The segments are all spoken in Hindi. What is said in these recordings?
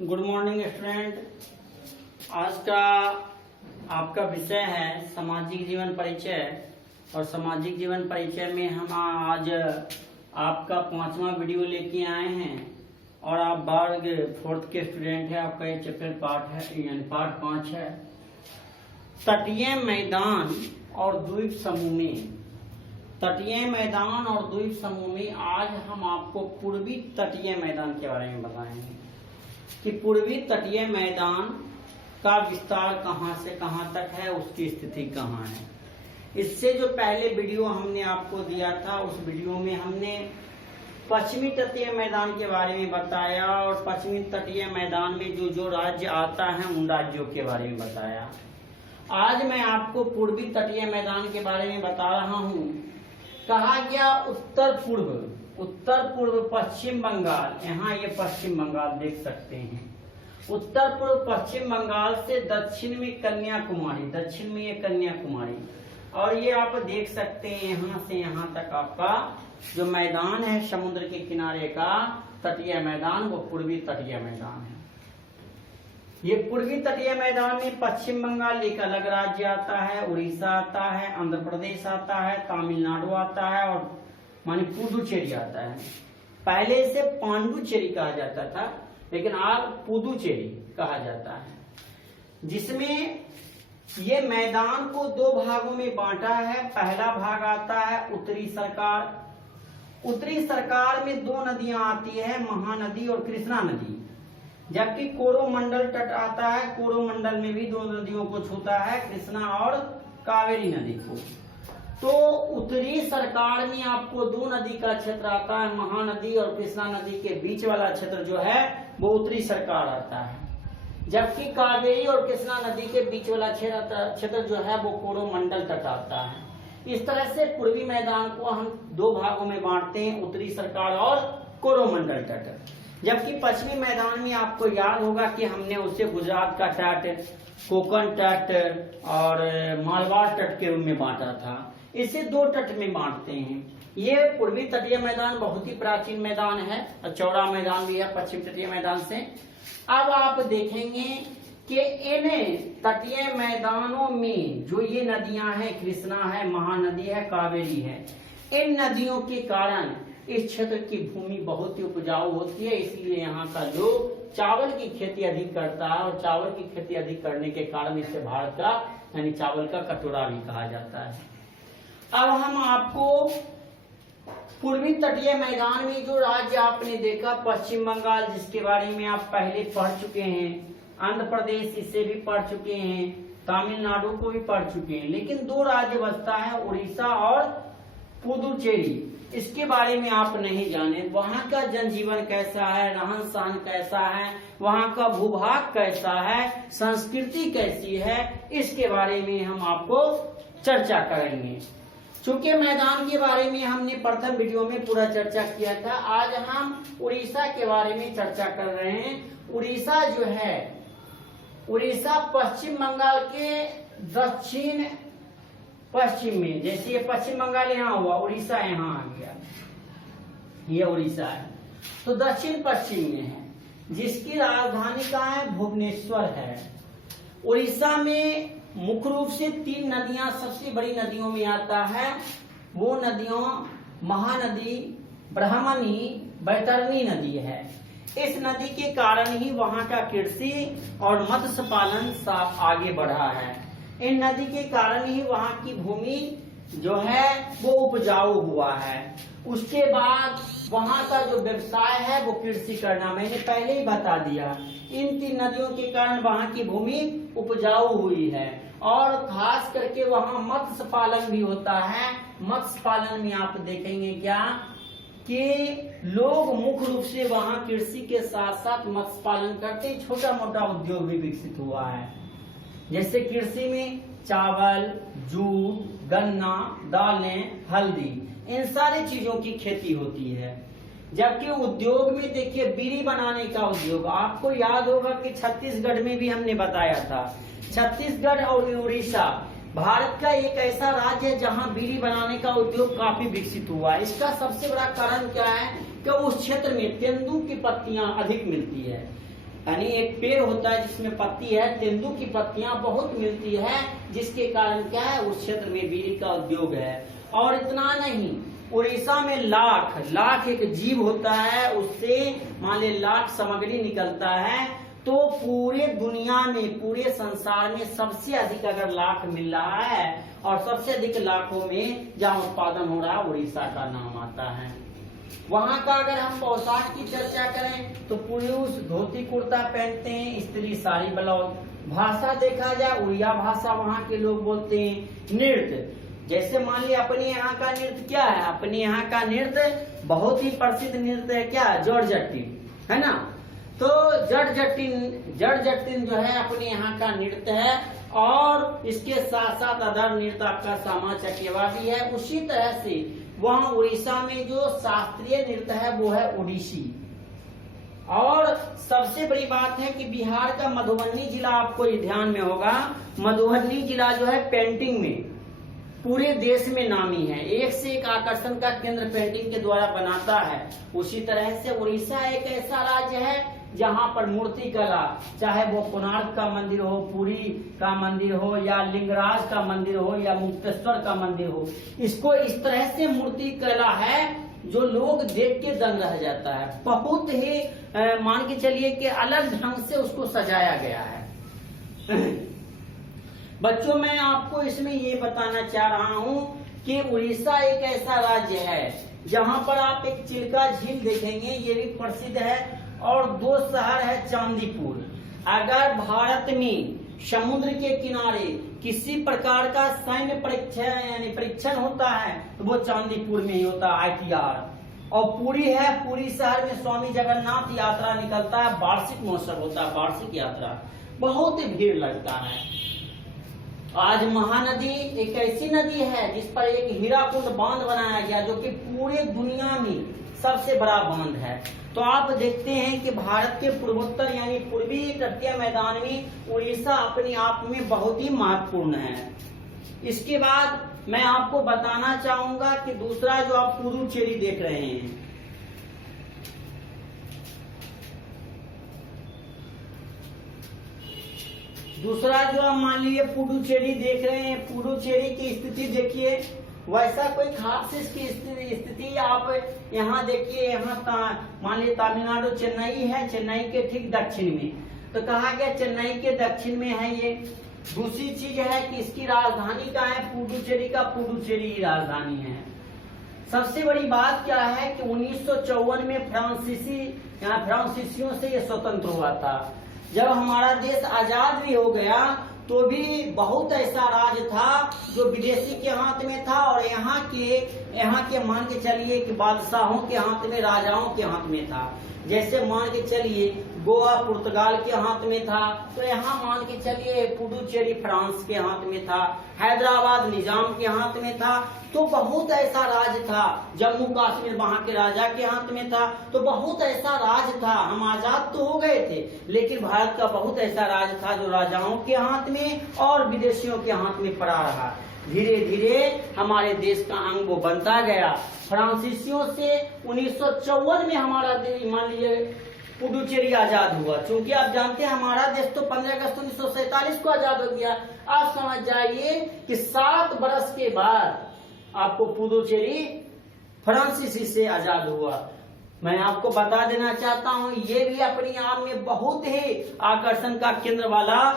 Good morning student. आज का आपका विषय है सामाजिक जीवन परिचय। और सामाजिक जीवन परिचय में हम आज आपका 5वां वीडियो लेके आए हैं और आप वर्ग 4th के स्टूडेंट हैं। आपका ये चैप्टर पार्ट है, यानी पार्ट 5 है। तटीय मैदान और द्वीप समूह में। तटीय मैदान और द्वीप समूह में आज हम आपको पूर्वी तटीय मैदान के बारे में बताएंगे कि पूर्वी तटीय मैदान का विस्तार कहां से कहां तक है, उसकी स्थिति कहां है। इससे जो पहले वीडियो हमने आपको दिया था, उस वीडियो में हमने पश्चिमी तटीय मैदान के बारे में बताया और पश्चिमी तटीय मैदान में जो जो राज्य आता है उन राज्यों के बारे में बताया। आज मैं आपको पूर्वी तटीय मैदान के बारे में बता रहा हूँ। कहा गया उत्तर पूर्व पश्चिम बंगाल, यहाँ ये पश्चिम बंगाल देख सकते हैं। उत्तर पूर्व पश्चिम बंगाल से दक्षिण में कन्याकुमारी, दक्षिण में ये कन्याकुमारी, और ये आप देख सकते हैं यहाँ से यहाँ तक आपका जो मैदान है समुद्र के किनारे का तटीय मैदान, वो पूर्वी तटीय मैदान है। ये पूर्वी तटीय मैदान में पश्चिम बंगाल एक अलग राज्य आता है, उड़ीसा आता है, आंध्र प्रदेश आता है, तमिलनाडु आता है और मानी पुदुचेरी आता है। पहले इसे पांडुचेरी कहा जाता था, लेकिन आज पुदुचेरी कहा जाता है। जिसमें ये मैदान को 2 भागों में बांटा है। पहला भाग आता है उत्तरी सरकार। उत्तरी सरकार में 2 नदियां आती है, महानदी और कृष्णा नदी। जबकि कोरोमंडल तट आता है, कोरोमंडल में भी 2 नदियों को छूता है, कृष्णा और कावेरी नदी को। तो उत्तरी सरकार में आपको 2 नदी का क्षेत्र आता है, महानदी और कृष्णा नदी के बीच वाला क्षेत्र जो है वो उत्तरी सरकार आता है। जबकि कावेरी और कृष्णा नदी के बीच वाला क्षेत्र जो है वो कोरोमंडल तट आता है। इस तरह से पूर्वी मैदान को हम 2 भागों में बांटते हैं, उत्तरी सरकार और कोरोमंडल तट। जबकि पश्चिमी मैदान में आपको याद होगा कि हमने उसे गुजरात का तट, कोकण तट और मालवाड़ तट के रूप में बांटा था। इसे 2 तट में बांटते हैं। ये पूर्वी तटीय मैदान बहुत ही प्राचीन मैदान है और चौड़ा मैदान भी है पश्चिम तटीय मैदान से। अब आप देखेंगे कि इन तटीय मैदानों में जो ये नदियां हैं, कृष्णा है, महानदी है, कावेरी है, इन नदियों के कारण इस क्षेत्र की भूमि बहुत ही उपजाऊ होती है। इसलिए यहाँ का लोग चावल की खेती अधिक करता है और चावल की खेती अधिक करने के कारण इसे भारत का यानी चावल का कटोरा भी कहा जाता है। अब हम आपको पूर्वी तटीय मैदान में जो राज्य आपने देखा, पश्चिम बंगाल जिसके बारे में आप पहले पढ़ चुके हैं, आंध्र प्रदेश इसे भी पढ़ चुके हैं, तमिलनाडु को भी पढ़ चुके हैं, लेकिन 2 राज्य बचता है, उड़ीसा और पुदुचेरी। इसके बारे में आप नहीं जाने। वहाँ का जनजीवन कैसा है, रहन सहन कैसा है, वहाँ का भूभाग कैसा है, संस्कृति कैसी है, इसके बारे में हम आपको चर्चा करेंगे। चूंकि मैदान के बारे में हमने प्रथम वीडियो में पूरा चर्चा किया था, आज हम उड़ीसा के बारे में चर्चा कर रहे हैं। उड़ीसा जो है, उड़ीसा पश्चिम बंगाल के दक्षिण पश्चिम में, जैसे ये पश्चिम बंगाल यहाँ हुआ, उड़ीसा यहाँ आ गया, ये उड़ीसा है, तो दक्षिण पश्चिम में है, जिसकी राजधानी कहाँ है, भुवनेश्वर है। उड़ीसा में मुख्य रूप से 3 नदियां सबसे बड़ी नदियों में आता है। वो नदियों महानदी, ब्रह्मणी, बैतरणी नदी है। इस नदी के कारण ही वहाँ का कृषि और मत्स्य पालन आगे बढ़ा है। इन नदी के कारण ही वहाँ की भूमि जो है वो उपजाऊ हुआ है। उसके बाद वहाँ का जो व्यवसाय है वो कृषि करना, मैंने पहले ही बता दिया। इन 3 नदियों के कारण वहाँ की भूमि उपजाऊ हुई है और खास करके वहाँ मत्स्य पालन भी होता है। मत्स्य पालन में आप देखेंगे क्या कि लोग मुख्य रूप से वहाँ कृषि के साथ साथ मत्स्य पालन करते, छोटा मोटा उद्योग भी विकसित हुआ है। जैसे कृषि में चावल, जूट, गन्ना, दालें, हल्दी, इन सारी चीजों की खेती होती है। जबकि उद्योग में देखिए बीड़ी बनाने का उद्योग, आपको याद होगा कि छत्तीसगढ़ में भी हमने बताया था। छत्तीसगढ़ और उड़ीसा भारत का एक ऐसा राज्य है जहां बीड़ी बनाने का उद्योग काफी विकसित हुआ है। इसका सबसे बड़ा कारण क्या है कि उस क्षेत्र में तेंदू की पत्तियां अधिक मिलती है। यानी एक पेड़ होता है जिसमें पत्ती है, तेंदु की पत्तियां बहुत मिलती है, जिसके कारण क्या है उस क्षेत्र में बीड़ी का उद्योग है। और इतना नहीं, उड़ीसा में लाख एक जीव होता है, उससे मान ले लाख सामग्री निकलता है। तो पूरे दुनिया में, पूरे संसार में सबसे अधिक अगर लाख मिल रहा है और सबसे अधिक लाखों में जहाँ उत्पादन हो रहा है, उड़ीसा का नाम आता है। वहां का अगर हम पोशाक की चर्चा करें तो पुरुष धोती कुर्ता पहनते हैं, स्त्री साड़ी ब्लाउज। भाषा देखा जाए, उड़िया भाषा वहाँ के लोग बोलते हैं। नृत्य, जैसे मान लिया अपने यहाँ का नृत्य क्या है, अपने यहाँ का नृत्य बहुत ही प्रसिद्ध नृत्य है, क्या है, जट-जटिन, है ना। तो जट-जटिन जो है अपने यहाँ का नृत्य है। और इसके साथ साथ अदर नृत्य आपका सामा चकेवा भी है। उसी तरह से वहाँ उड़ीसा में जो शास्त्रीय नृत्य है वो है ओडिसी। और सबसे बड़ी बात है कि बिहार का मधुबनी जिला, आपको ये ध्यान में होगा, मधुबनी जिला जो है पेंटिंग में पूरे देश में नामी है, एक से एक आकर्षण का केंद्र पेंटिंग के द्वारा बनाता है। उसी तरह से उड़ीसा एक ऐसा राज्य है जहाँ पर मूर्ति कला, चाहे वो कोणार्क का मंदिर हो, पुरी का मंदिर हो, या लिंगराज का मंदिर हो, या मुक्तेश्वर का मंदिर हो, इसको इस तरह से मूर्ति कला है जो लोग देख के दंग रह जाता है। बहुत ही मान के चलिए कि अलग ढंग से उसको सजाया गया है। बच्चों, मैं आपको इसमें ये बताना चाह रहा हूँ कि उड़ीसा एक ऐसा राज्य है जहाँ पर आप एक चिल्का झील देखेंगे, ये भी प्रसिद्ध है। और दो शहर है चांदीपुर। अगर भारत में समुद्र के किनारे किसी प्रकार का सैन्य परीक्षण होता है तो वो चांदीपुर में ही होता है, ITR। और पुरी है, पुरी शहर में स्वामी जगन्नाथ यात्रा निकलता है, वार्षिक महोत्सव होता है, वार्षिक यात्रा, बहुत ही भीड़ लगता है। आज महानदी एक ऐसी नदी है जिस पर एक हीराकुंड बांध बनाया गया, जो कि पूरे दुनिया में सबसे बड़ा बांध है। तो आप देखते हैं कि भारत के पूर्वोत्तर यानी पूर्वी तटीय मैदान में उड़ीसा अपने आप में बहुत ही महत्वपूर्ण है। इसके बाद मैं आपको बताना चाहूंगा कि दूसरा जो आप पुडुचेरी देख रहे हैं, दूसरा जो आप मान लीजिए पुडुचेरी देख रहे हैं, पुडुचेरी की स्थिति देखिए, वैसा कोई खास इसकी स्थिति आप यहाँ देखिए। यहाँ मान लीजिए तमिलनाडु, चेन्नई है, चेन्नई के ठीक दक्षिण में, तो कहा गया चेन्नई के दक्षिण में है ये। दूसरी चीज है कि इसकी राजधानी क्या है, पुडुचेरी का पुडुचेरी ही राजधानी है। सबसे बड़ी बात क्या है कि 1954 में फ्रांसीसियों से ये स्वतंत्र हुआ था। जब हमारा देश आजाद भी हो गया तो भी बहुत ऐसा राज था जो विदेशी के हाथ में था, और यहाँ के मान के चलिए कि बादशाहों के हाथ में, राजाओं के हाथ में था। जैसे मान के चलिए गोवा पुर्तगाल के हाथ में था, तो यहाँ मान के चलिए पुडुचेरी फ्रांस के हाथ में था, हैदराबाद निजाम के हाथ में था। तो बहुत ऐसा राज था। जम्मू कश्मीर वहाँ के राजा के हाथ में था। तो बहुत ऐसा राज था। हम आजाद तो हो गए थे, लेकिन भारत का बहुत ऐसा राज था जो राजाओं के हाथ में और विदेशियों के हाथ में पड़ा रहा। धीरे धीरे हमारे देश का अंग वो बनता गया। फ्रांसीसियों से 1954 में हमारा देश, मान लीजिए पुडुचेरी आजाद हुआ। चूंकि आप जानते हैं हमारा देश तो 15 अगस्त 1947 को आजाद हो गया। आप समझ जाइए कि 7 बरस के बाद आपको पुडुचेरी फ्रांसीसी से आजाद हुआ। मैं आपको बता देना चाहता हूं, ये भी अपने आप में बहुत ही आकर्षण का केंद्र वाला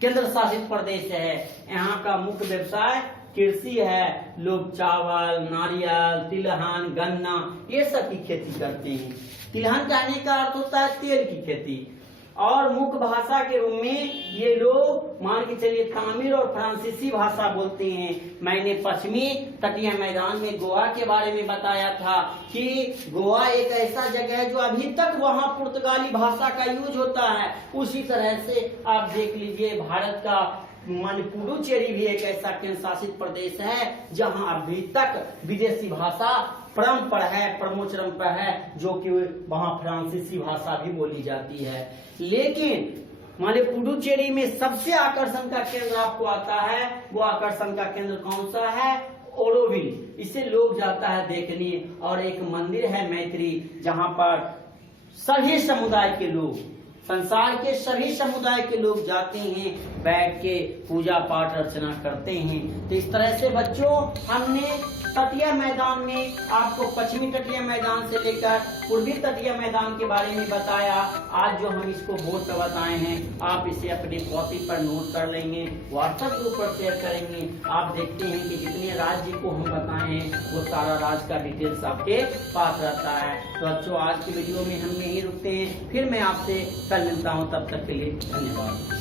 केंद्र शासित प्रदेश है। यहाँ का मुख्य व्यवसाय कृषि है। लोग चावल, नारियल, तिलहन, गन्ना ये सब की खेती करते हैं। तिलहन कहने का अर्थ होता है तेल की खेती। और मुख्य भाषा के रूप में ये लोग मान के चलिए तमिल और फ्रांसीसी भाषा बोलते हैं। मैंने पश्चिमी तटीय मैदान में गोवा के बारे में बताया था कि गोवा एक ऐसा जगह है जो अभी तक वहाँ पुर्तगाली भाषा का यूज होता है। उसी तरह से आप देख लीजिए भारत का मान पुडुचेरी भी एक ऐसा केंद्र शासित प्रदेश है जहाँ अभी तक विदेशी भाषा परम पर है, परमोचरम पर है, जो कि वहाँ फ्रांसीसी भाषा भी बोली जाती है। लेकिन माने पुडुचेरी में सबसे आकर्षण का केंद्र आपको आता है। वो आकर्षण का केंद्र कौन सा है? ओरोविल। इसे लोग जाता है देखने। और एक मंदिर है मैत्री, जहाँ पर सभी समुदाय के लोग संसार के सभी समुदाय के लोग जाते हैं, बैठ के पूजा पाठ अर्चना करते हैं। तो इस तरह से बच्चों हमने तटीय मैदान में आपको पश्चिमी तटीय मैदान से लेकर पूर्वी तटीय मैदान के बारे में बताया। आज जो हम इसको बोर्ड पर बताए हैं, आप इसे अपनी कॉपी पर नोट कर लेंगे, व्हाट्सएप ग्रुप पर शेयर करेंगे। आप देखते हैं कि जितने राज्य को हम बताए हैं वो सारा राज्य का डिटेल्स आपके पास रहता है। तो बच्चों आज की वीडियो में हम यहीं रुकते हैं, फिर मैं आपसे कल मिलता हूँ, तब तक के लिए धन्यवाद।